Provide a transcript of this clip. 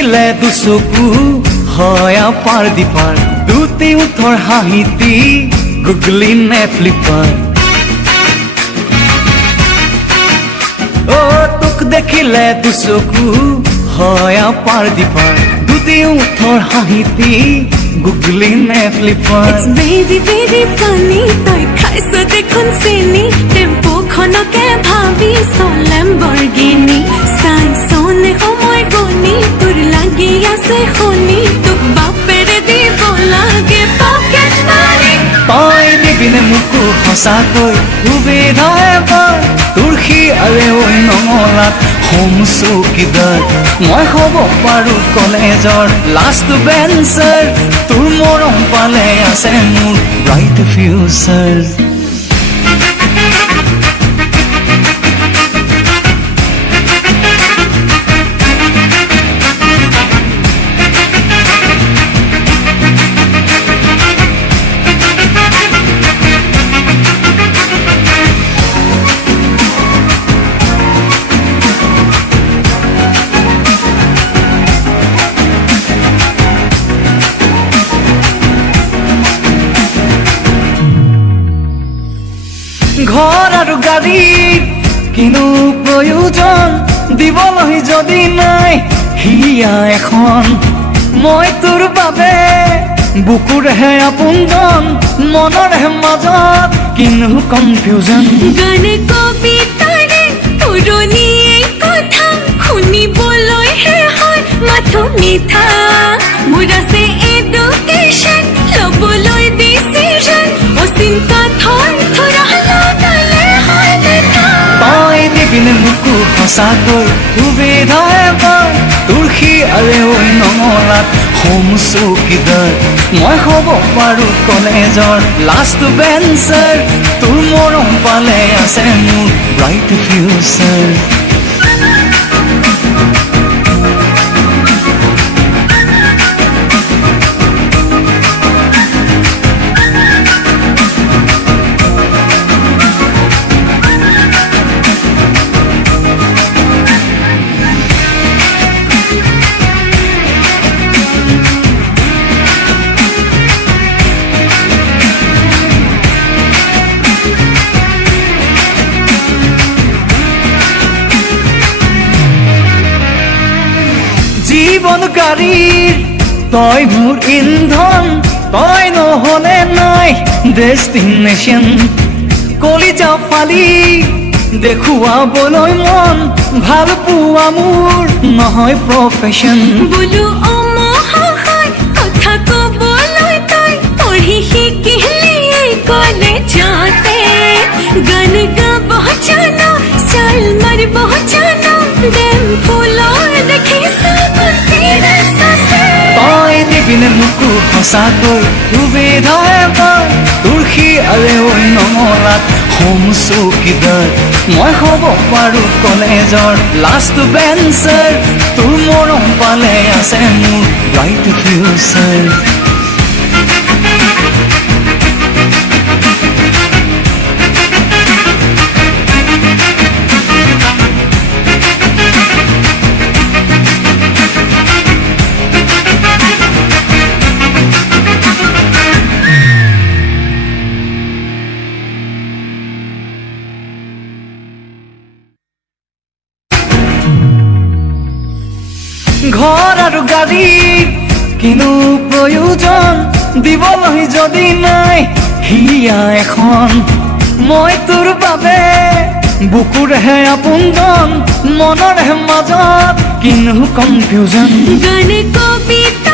দেখিলে দুচকু হয় আপাৰ দিপাৰ দুটি উঠৰ হাঁহিতি গুগলি নে ফ্লিপাৰ তোক দেখিলে দুচকু হয় আপাৰ দিপাৰ দুটি উঠৰ হাঁহিতি গুগলি নে ফ্লিপাৰ It's very very funny তই খাইছ দেখোন চিনি টেম্পোখনকে ভাবি লেম্বৰগিনি চাই চনে সময় গনি তোৰ লাগি আছে শুনি তোক বাপেৰে দিব লাগে পকেট মাৰি তই দিবিনে মোকো সঁচাকৈ সুবিধা এবাৰ তোৰ শিয়ালে ঐ নঙলাত হোম চকীদাৰ মই হ'ব পাৰো কলেজৰ লাষ্ট বেঞ্চাৰ তোৰ মৰম পালে আছে মোৰ ব্ৰাইট ফিউচাৰ ঘৰ আৰু গাড়ীৰ কিনো প্ৰয়োজন দিবলৈ যদি নাই হিয়া এখন মই তোৰ বাবে বুকুৰেহে আপোনজন মনৰহে মাজত কিনো কনফিউজন গানে কবিতাৰে পুৰণি এই কথা শুনিবলৈহে হয় মাথো মিঠা মোৰ আছে এডুকেশ্যন ল'বলৈ ডিচিজন অচিন্তা থৰ থৰা তই দিবিনে মোকো সঁচাকৈ সুবিধা এবাৰ তোৰ শিয়ালে ঐ নঙলাত হোম চকীদাৰ মই হ'ব পাৰো কলেজৰ লাষ্ট বেঞ্চাৰ তোৰ মৰম পালে আছে মোৰ ব্ৰাইট ফিউচাৰ জীৱন গাড়ীৰ তই মোৰ ইন্ধন তই নহ'লে নাই ডেষ্টিনেশ্যন কলিজা ফালি দেখুৱাবলৈ মন ভাল পোৱা মোৰ নহয় প্ৰফেশ্যন বোলো অমহায় কথা ক'বলৈ তই পঢ়ি শিকিলি এই কলেজতে গান গাব জানো চাল মাৰিব জানো দেম ফুলৰ দেখিছ তই দিবিনে মোকো সঁচাকৈ সুবিধা এবাৰ তোৰ শিয়ালে ঐ নঙলাত হোম চকীদাৰ মই হ'ব পাৰো কলেজৰ লাষ্ট বেঞ্চাৰ তোৰ মৰম পালে আছে মোৰ ব্ৰাইট ফিউচাৰ ঘৰ আৰু গাড়ীৰ কিনো প্ৰয়োজন দিবলৈ যদি নাই হিয়া এখন মই তোৰ বাবে বুকুৰেহে আপোনজন মনৰহে মাজত কিনো কনফিউজন গানে কবিতা